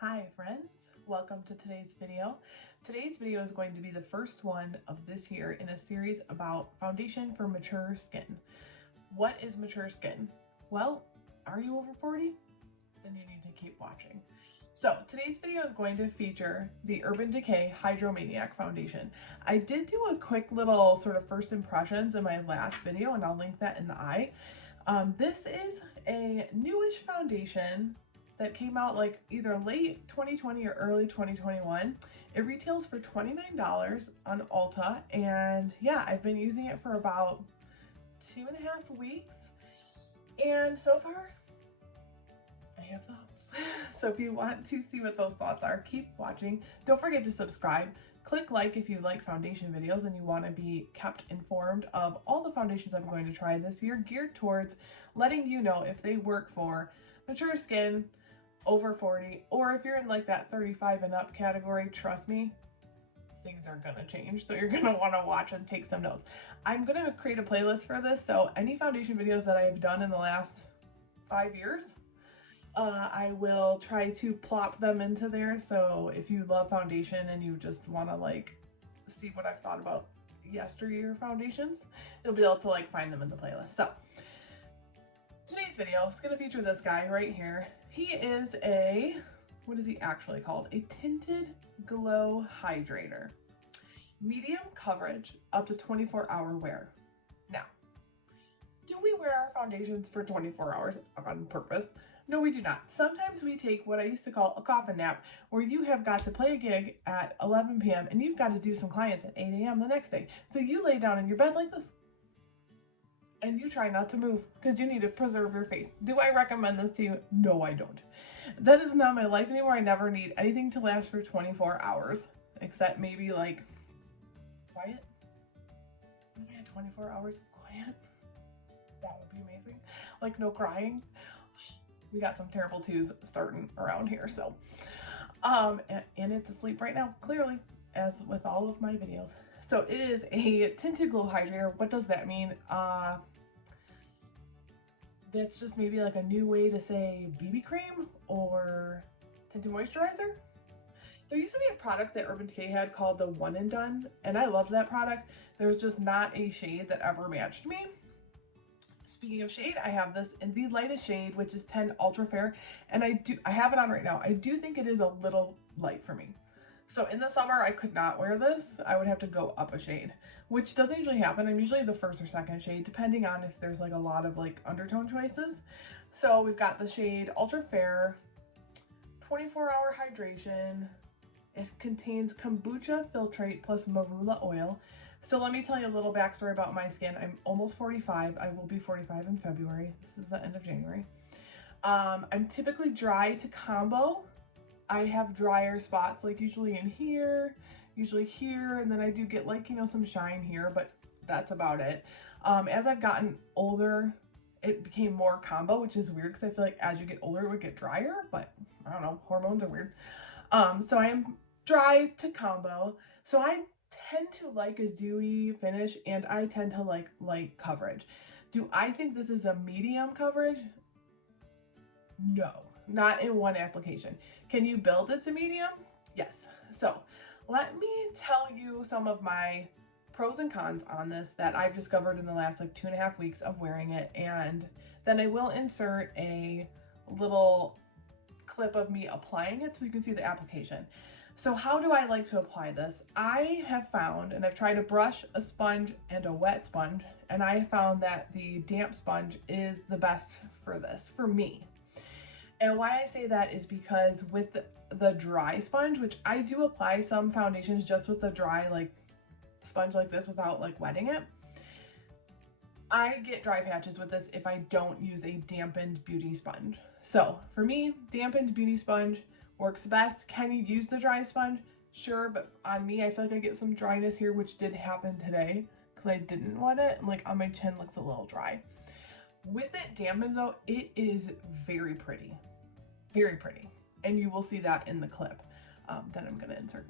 Hi friends, welcome to today's video. Today's video is going to be the first one of this year in a series about foundation for mature skin. What is mature skin? Well, are you over 40? Then you need to keep watching. So today's video is going to feature the Urban Decay Hydromaniac foundation. I did do a quick little sort of first impressions in my last video, and I'll link that in the eye. This is a newish foundation that came out like either late 2020 or early 2021. It retails for $29 on Ulta, and yeah, I've been using it for about 2.5 weeks, and so far I have thoughts. So if you want to see what those thoughts are, keep watching. Don't forget to subscribe. Click like if you like foundation videos and you want to be kept informed of all the foundations I'm going to try this year, geared towards letting you know if they work for mature skin, over 40, or if you're in like that 35 and up category. Trust me, things are gonna change, so you're gonna want to watch and take some notes. I'm gonna create a playlist for this, so any foundation videos that I've done in the last 5 years, I will try to plop them into there. So if you love foundation and you just want to like see what I've thought about yesteryear foundations, you'll be able to like find them in the playlist. So today's video is going to feature this guy right here. He is a, what is he actually called? A tinted glow hydrator. Medium coverage, up to 24-hour wear. Now, do we wear our foundations for 24 hours on purpose? No, we do not. Sometimes we take what I used to call a coffin nap, where you have got to play a gig at 11 p.m. and you've got to do some clients at 8 a.m. the next day. So you lay down in your bed like this and you try not to move because you need to preserve your face. Do I recommend this to you? No, I don't. That is not my life anymore. I never need anything to last for 24 hours, except maybe like quiet. If I had 24 hours of quiet, that would be amazing. Like no crying. We got some terrible twos starting around here, so and it's asleep right now, clearly, as with all of my videos. So it is a tinted glow hydrator. What does that mean? That's just maybe like a new way to say BB cream or tinted moisturizer. There used to be a product that Urban Decay had called the One and Done, and I loved that product. There was just not a shade that ever matched me. Speaking of shade, I have this in the lightest shade, which is 10 Ultra Fair, and I have it on right now. I do think it is a little light for me. So in the summer, I could not wear this. I would have to go up a shade, which doesn't usually happen. I'm usually the first or second shade, depending on if there's like a lot of like undertone choices. So we've got the shade Ultra Fair, 24-hour hydration. It contains kombucha filtrate plus marula oil. So let me tell you a little backstory about my skin. I'm almost 45. I will be 45 in February. This is the end of January. I'm typically dry to combo. I have drier spots, like usually in here, usually here, and then I do get like, you know, some shine here, but that's about it. As I've gotten older, it became more combo, which is weird because I feel like as you get older, it would get drier, but I don't know, hormones are weird. So I am dry to combo. So I tend to like a dewy finish, and I tend to like light coverage. Do I think this is a medium coverage? No, not in one application. Can you build it to medium? Yes. So let me tell you some of my pros and cons on this that I've discovered in the last like 2.5 weeks of wearing it, and then I will insert a little clip of me applying it so you can see the application. So how do I like to apply this? I have found, and I've tried a brush, a sponge, and a wet sponge, and I found that the damp sponge is the best for this, for me. And why I say that is because with the dry sponge, which I do apply some foundations just with the dry like sponge like this without like wetting it, I get dry patches with this if I don't use a dampened beauty sponge. So for me, dampened beauty sponge works best. Can you use the dry sponge? Sure, but on me, I feel like I get some dryness here, which did happen today because I didn't wet it, and like on my chin looks a little dry. With it dampened though, it is very pretty, and you will see that in the clip that I'm gonna insert.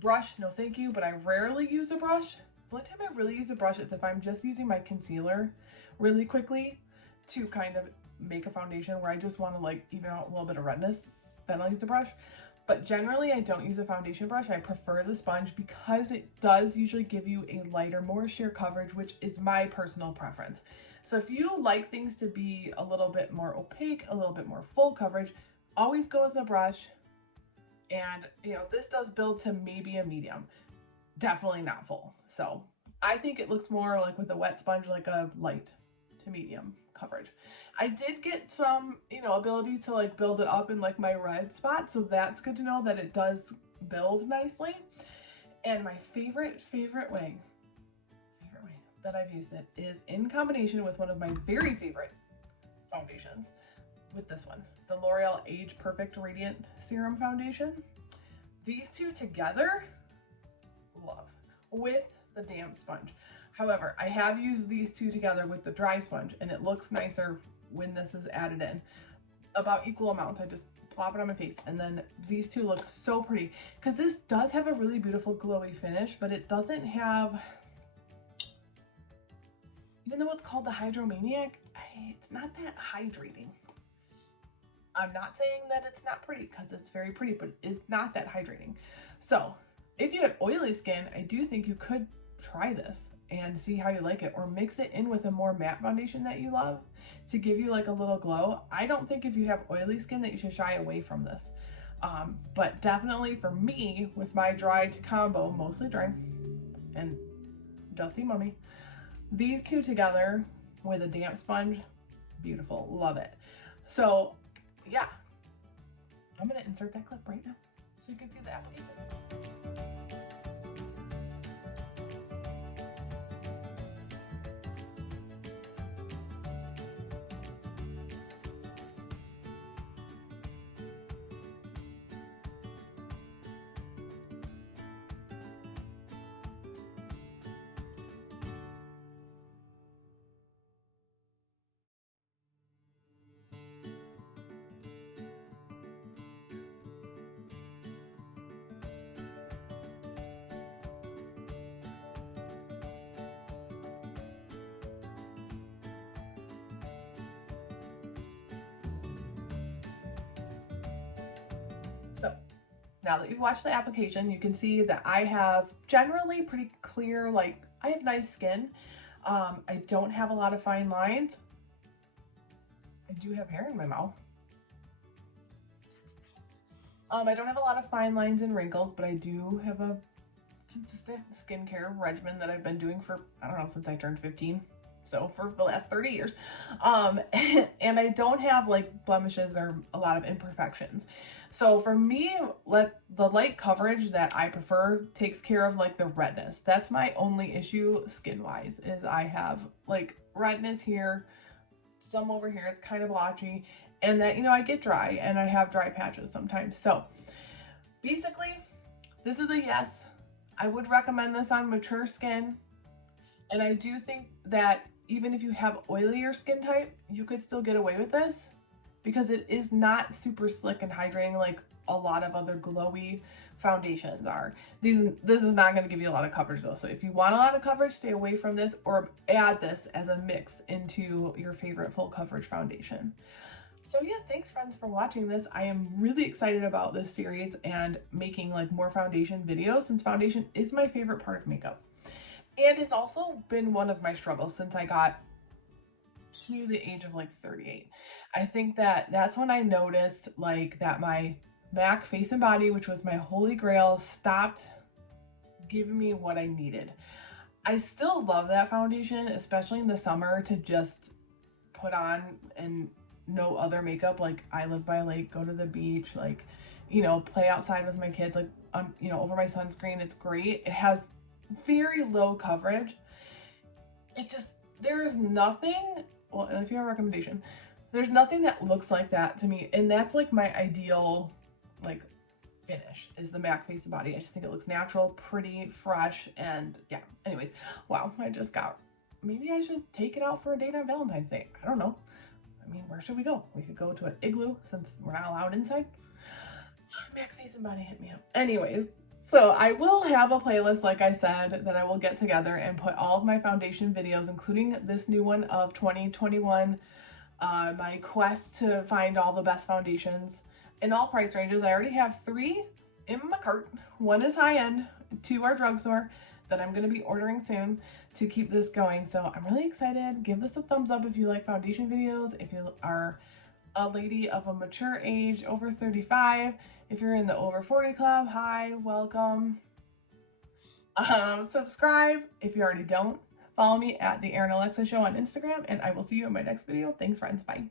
Brush, no thank you, but I rarely use a brush. The only time I really use a brush is if I'm just using my concealer really quickly to kind of make a foundation where I just want to like even out a little bit of redness. then I'll use a brush. But generally I don't use a foundation brush. I prefer the sponge because it does usually give you a lighter, more sheer coverage, which is my personal preference. So if you like things to be a little bit more opaque, a little bit more full coverage, always go with a brush. And you know, this does build to maybe a medium, definitely not full. So I think it looks more like with a wet sponge, like a light to medium coverage. I did get some, you know, ability to like build it up in like my red spot. So that's good to know that it does build nicely. And my favorite way that I've used it is in combination with one of my very favorite foundations, with this one, the L'Oreal Age Perfect Radiant Serum Foundation. These two together, love, with the damp sponge. However, I have used these two together with the dry sponge, and it looks nicer when this is added in. About equal amounts. I just plop it on my face, and then these two look so pretty, because this does have a really beautiful glowy finish, but it doesn't have, even though it's called the Hydromaniac, it's not that hydrating. I'm not saying that it's not pretty, because it's very pretty, but it's not that hydrating. So if you had oily skin, I do think you could try this and see how you like it, or mix it in with a more matte foundation that you love to give you like a little glow. I don't think if you have oily skin that you should shy away from this. But definitely for me, with my dry to combo, mostly dry and dusty mummy, these two together with a damp sponge, beautiful, love it. So yeah, I'm gonna insert that clip right now so you can see the application. So now that you've watched the application, you can see that I have generally pretty clear, like I have nice skin. I don't have a lot of fine lines. I do have hair in my mouth. I don't have a lot of fine lines and wrinkles, but I do have a consistent skincare regimen that I've been doing for, I don't know, since I turned 15. So for the last 30 years. And I don't have like blemishes or a lot of imperfections. So for me, the light coverage that I prefer takes care of like the redness. That's my only issue skin wise, is I have like redness here, some over here, it's kind of blotchy, and that, you know, I get dry and I have dry patches sometimes. So basically, this is a yes. I would recommend this on mature skin. And I do think that even if you have oilier skin type, you could still get away with this, because it is not super slick and hydrating like a lot of other glowy foundations are. This is not going to give you a lot of coverage though. So if you want a lot of coverage, stay away from this, or add this as a mix into your favorite full coverage foundation. So yeah, thanks friends for watching this. I am really excited about this series and making like more foundation videos, since foundation is my favorite part of makeup. And it's also been one of my struggles since I got to the age of like 38. I think that that's when I noticed like that my MAC Face and Body, which was my holy grail, stopped giving me what I needed. I still love that foundation, especially in the summer, to just put on and no other makeup. Like I live by a lake, go to the beach, like, you know, play outside with my kids, like, you know, over my sunscreen. It's great. It has very low coverage. It just, there's nothing, well, if you have a recommendation, there's nothing that looks like that to me. And that's like my ideal like finish, is the MAC Face and Body. I just think it looks natural, pretty, fresh, and yeah. Anyways, wow, I just got, maybe I should take it out for a date on Valentine's Day. I don't know. I mean, where should we go? We could go to an igloo since we're not allowed inside. MAC Face and Body, hit me up. Anyways, so I will have a playlist, like I said, that I will get together and put all of my foundation videos, including this new one of 2021, my quest to find all the best foundations. in all price ranges. I already have 3 in my cart. 1 is high-end, 2 are drugstore that I'm going to be ordering soon to keep this going. So I'm really excited. Give this a thumbs up if you like foundation videos, if you are a lady of a mature age, over 35. If you're in the over 40 club, hi, welcome. Subscribe if you already don't. Follow me at the Erin Alexa Show on Instagram, and I will see you in my next video. Thanks, friends. Bye.